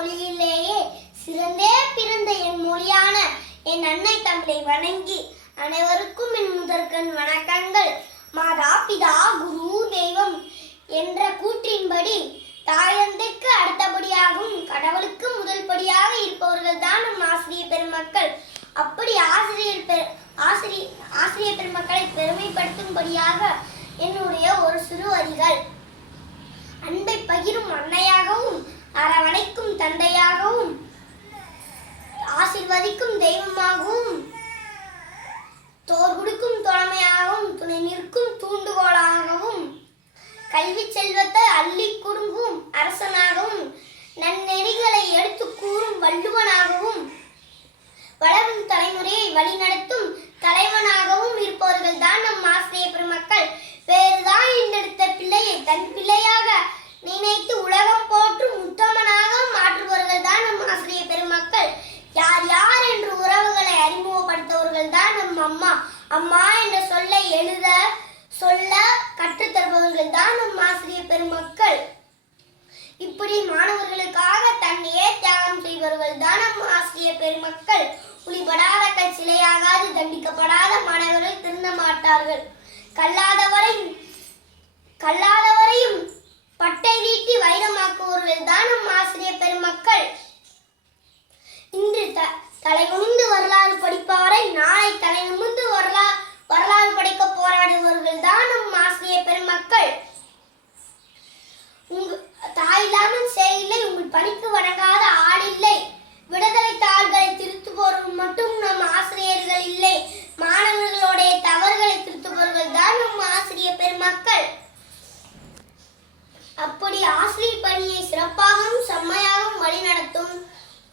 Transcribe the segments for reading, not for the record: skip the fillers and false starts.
மொழியிலேயே சிறந்தே பிறந்த என் மொழியான என் அன்னை தமிழை வணங்கி அனைவருக்கும் என் முதற்கண் வணக்கங்கள். மாதா பிதா குரு தெய்வம் என்ற கூற்றின்படி தாயந்தைக்கு அடுத்தபடியாகவும் கடவுளுக்கு முதல் படியாக இருப்பவர்கள் தான் நம் ஆசிரியர் பெருமக்கள். அப்படி ஆசிரியர் பெருமக்களை பெருமைப்படுத்தும்படியாக என்னுடைய ஒரு சிறு வரிகள். அன்பை பகிரும் அன்னையாகவும் அரவணைக்கும் தந்தையாகவும் ஆசீர்வதிக்கும் தெய்வமாகவும் தோர் கொடுக்கும் தோழமையாகவும் துணை நிற்கும் தூண்டுகோலாகவும் கல்வி செல்வத்தை அள்ளி குடுங்கும் அரசனாகவும் நன்னெறிகளை எடுத்து கூறும் வள்ளுவனாகவும் வளரும் தலைமுறையை வழிநடத்தும் தலைவனாகவும் இருப்பவர்கள் தான் நம் ஆசிரியர் பெருமக்கள். வேறுதான் என்றெடுத்த பிள்ளையை தன் பிள்ளையாக நினைத்து உலகம் போற்றும் உத்தமனாக மாற்றுபவர்கள் தான் நம் ஆசிரியர் பெருமக்கள். யார் யார் என்று உறவுகளை அறிமுகப்படுத்துபவர்கள் தான் நம் அம்மா. அம்மா என்ற சொல்லை எழுத சொல்ல கற்றுத்தருபவர்கள் தான் நம் ஆசிரியர் பெருமக்கள். இப்படி மாணவர்களுக்காக தன்னையே தியாகம் செய்பவர்கள் தான் நம் ஆசிரியர் பெருமக்கள். புலிபடாத கல் சிலையாகாது, தண்டிக்கப்படாத மாணவர்கள் திருந்த மாட்டார்கள். கல்லாதவரையும் பட்டை வீட்டி வைரமாக்குவவர்கள் தான் நம் ஆசிரியர் பெருமக்கள். இன்று தலைகுனிந்து வரலாறு படிப்பவரை நாளை தலை நிமிர்ந்து வரலாறு படைக்க போராடுபவர்கள் தான் நம் ஆசிரியர் பெருமக்கள். தாயில்லாமல் சேயில்லை, உங்கள் பணிக்கு வணங்காத ஆளில்லை. விடுதலை தாள்களை திருத்துபவர்கள் மட்டும் நம் ஆசிரியர்கள் இல்லை, மாணவர்களுடைய தவறுகளை திருத்துபவர்கள் தான் நம் ஆசிரியர் பெருமக்கள். அப்படி ஆசிரியர் பணியை சிறப்பாகவும் செம்மையாகவும் வழிநடத்தும்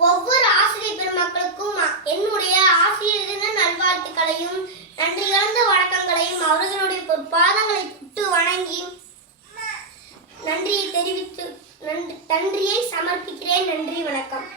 ஒவ்வொரு ஆசிரியர் பெருமக்களுக்கும் என்னுடைய ஆசிரியர் தின நல்வாழ்த்துக்களையும் நன்றி கலந்த வணக்கங்களையும் அவர்களுடைய பொற்பாதங்களை தொட்டு வணங்கி நன்றியை சமர்ப்பிக்கிறேன். நன்றி, வணக்கம்.